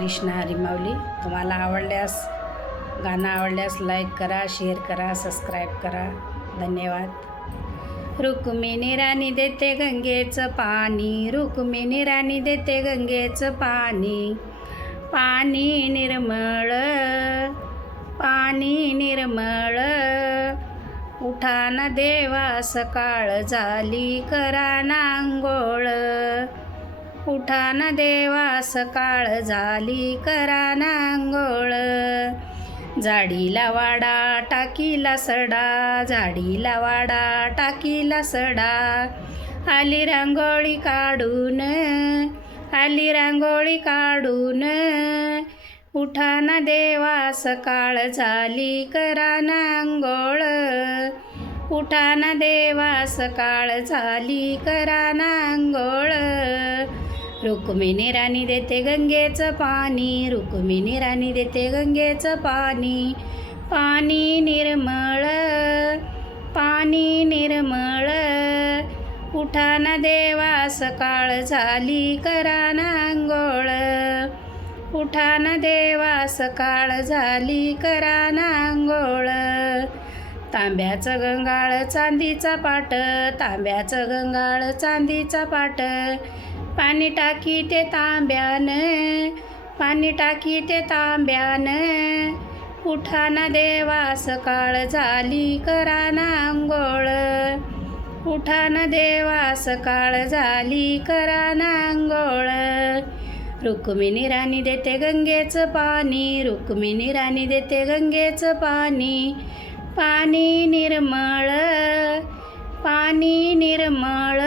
रामकृष्ण हरी माऊली. तुम्हाला आवडल्यास गाणं आवडल्यास लाईक करा, शेअर करा, सबस्क्राईब करा. धन्यवाद. रुक्मिणी राणी देते गंगेचं पाणी, रुक्मिणी राणी देते गंगेचं पाणी. पाणी निर्मळ, पाणी निर्मळ. उठा ना देवा सकाळ झाली, करा ना अंघोळ. उठा ना देवा सकाळ झाली, करा ना अंघोळ. झाडीला वाडा टाकीला सडा, झाडीला वाडा टाकीला सडा. आली रांगोळी काढून, आली रांगोळी काढून. उठा ना देवा सकाळ झाली, करा ना अंघोळ. उठा ना देवा सकाळ झाली, करा ना अंघोळ. रुक्मिणी राणी देते गंगेचं पाणी, रुक्मिणी राणी देते गंगेचं पाणी. पाणी निर्मळ, पाणी निर्मळ. उठा ना देवा सकाळ झाली, करा ना अंघोळ. उठा ना देवा सकाळ झाली, करा ना अंघोळ. तांब्याचं गंगाळ चांदीचा पाट, तांब्याचं गंगाळ चांदीचा पाट. पाणी टाकी ते तांब्यानं, पाणी टाकी ते तांब्यानं. उठा ना देवा सकाळ झाली, करा ना अंघोळ. उठा ना देवा सकाळ झाली, करा ना अंघोळ. रुक्मिणी राणी देते गंगेचं पाणी, रुक्मिणी राणी देते गंगेचं पाणी. पाणी निर्मळ, पाणी निर्मळ.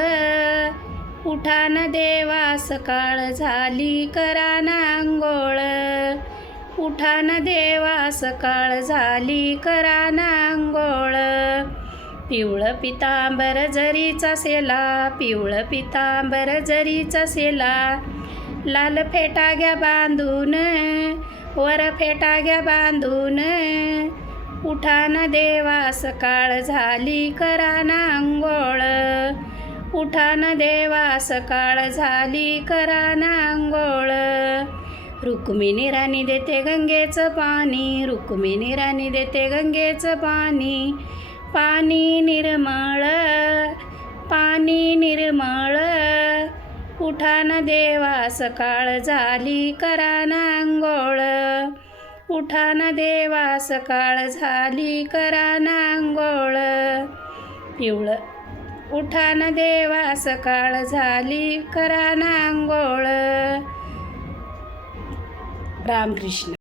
उठा ना देवा सकाळ झाली, करा ना अंघोळ. उठा ना देवा सकाळ झाली, करा ना अंघोळ. पिवळं पितांबर जरीचा सेला, पिवळं पितांबर जरीचा सेला. लाल फेटा घ्या बांधून, वर फेटा घ्या बांधून. उठा ना देवा सकाळ झाली, करा ना अंघोळ. उठा ना देवा सकाळ झाली, करा ना अंघोळ. रुक्मिणी राणी देते गंगेचं पाणी, रुक्मिणी राणी देते गंगेचं पाणी. पाणी निर्मळ, पाणी निर्मळ. उठा ना देवा सकाळ झाली, करा ना अंघोळ. उठा ना देवा सकाळ झाली, करा ना अंघोळ. पिवळं उठा ना देवा सकाळ झाली, करा ना अंघोळ. रामकृष्ण.